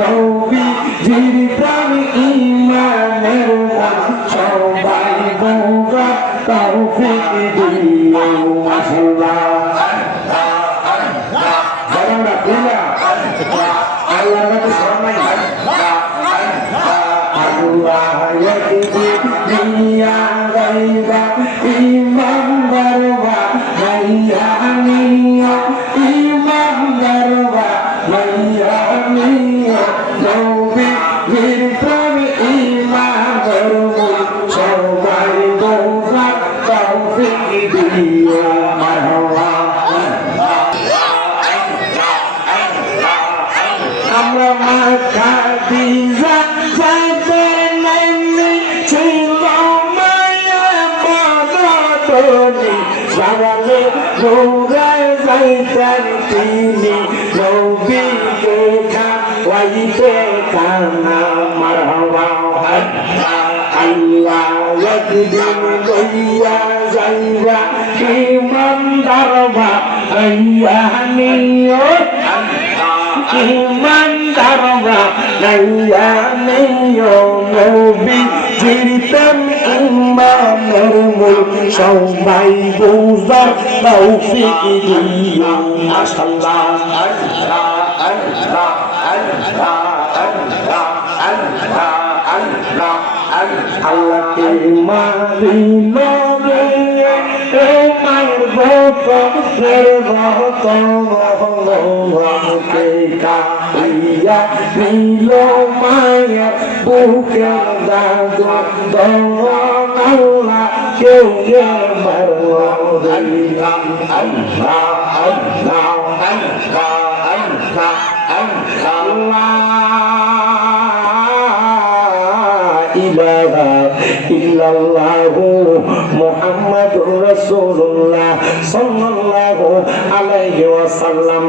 নবীজির প্রাণী ঈমানের সবাই গোরা তৌফিক দিও মাশাআল্লাহ। জানা দিলা আল্লাহর কাছে শরণাই আল্লাহ ইয়াকবি দুনিয়া গায়বা ঈমান দরবা মাইয়া নিয়া ঈমান দরবা মাইয়া নিয়া নবীর প্রেমে ঈমান দরবা সবাই গোরা তৌফিক দিও মারহাবা। আমরা মাথা দিজা যাইতে নাইনি ছিল মায়া বদনি সারালে গোরায় যাইতেন তিনি নবীকে খাওয়াইতে কানা মারহাবা। আল্লাহ একদিন লইয়া যাইবা ঈমানদার ভাইয়া নিও ঈমানদার ভাইয়া নিও নবীজির প্রেমে ঈমানের মূল সবাই বুঝার তৌফিক দিও মাশাআল্লাহ। আল্লাহ আল্লাহ আল্লাহ আল্লাহ আল্লাহ আল্লাহ আল্লাহকে মারিল রে মায়ের ভক্তের ভক্ত কে কাহিয়া নিল মায়ের বুকের দাগ আল্লাহ কেউ মারল রে আল্লাহ আল্লাহ আল্লাহ আল্লাহ আল্লাহ ইলাহা ইল্লাল্লাহু মুহাম্মাদুর রাসূলুল্লাহ সাল্লাল্লাহু আলাইহি ওয়াসাল্লাম।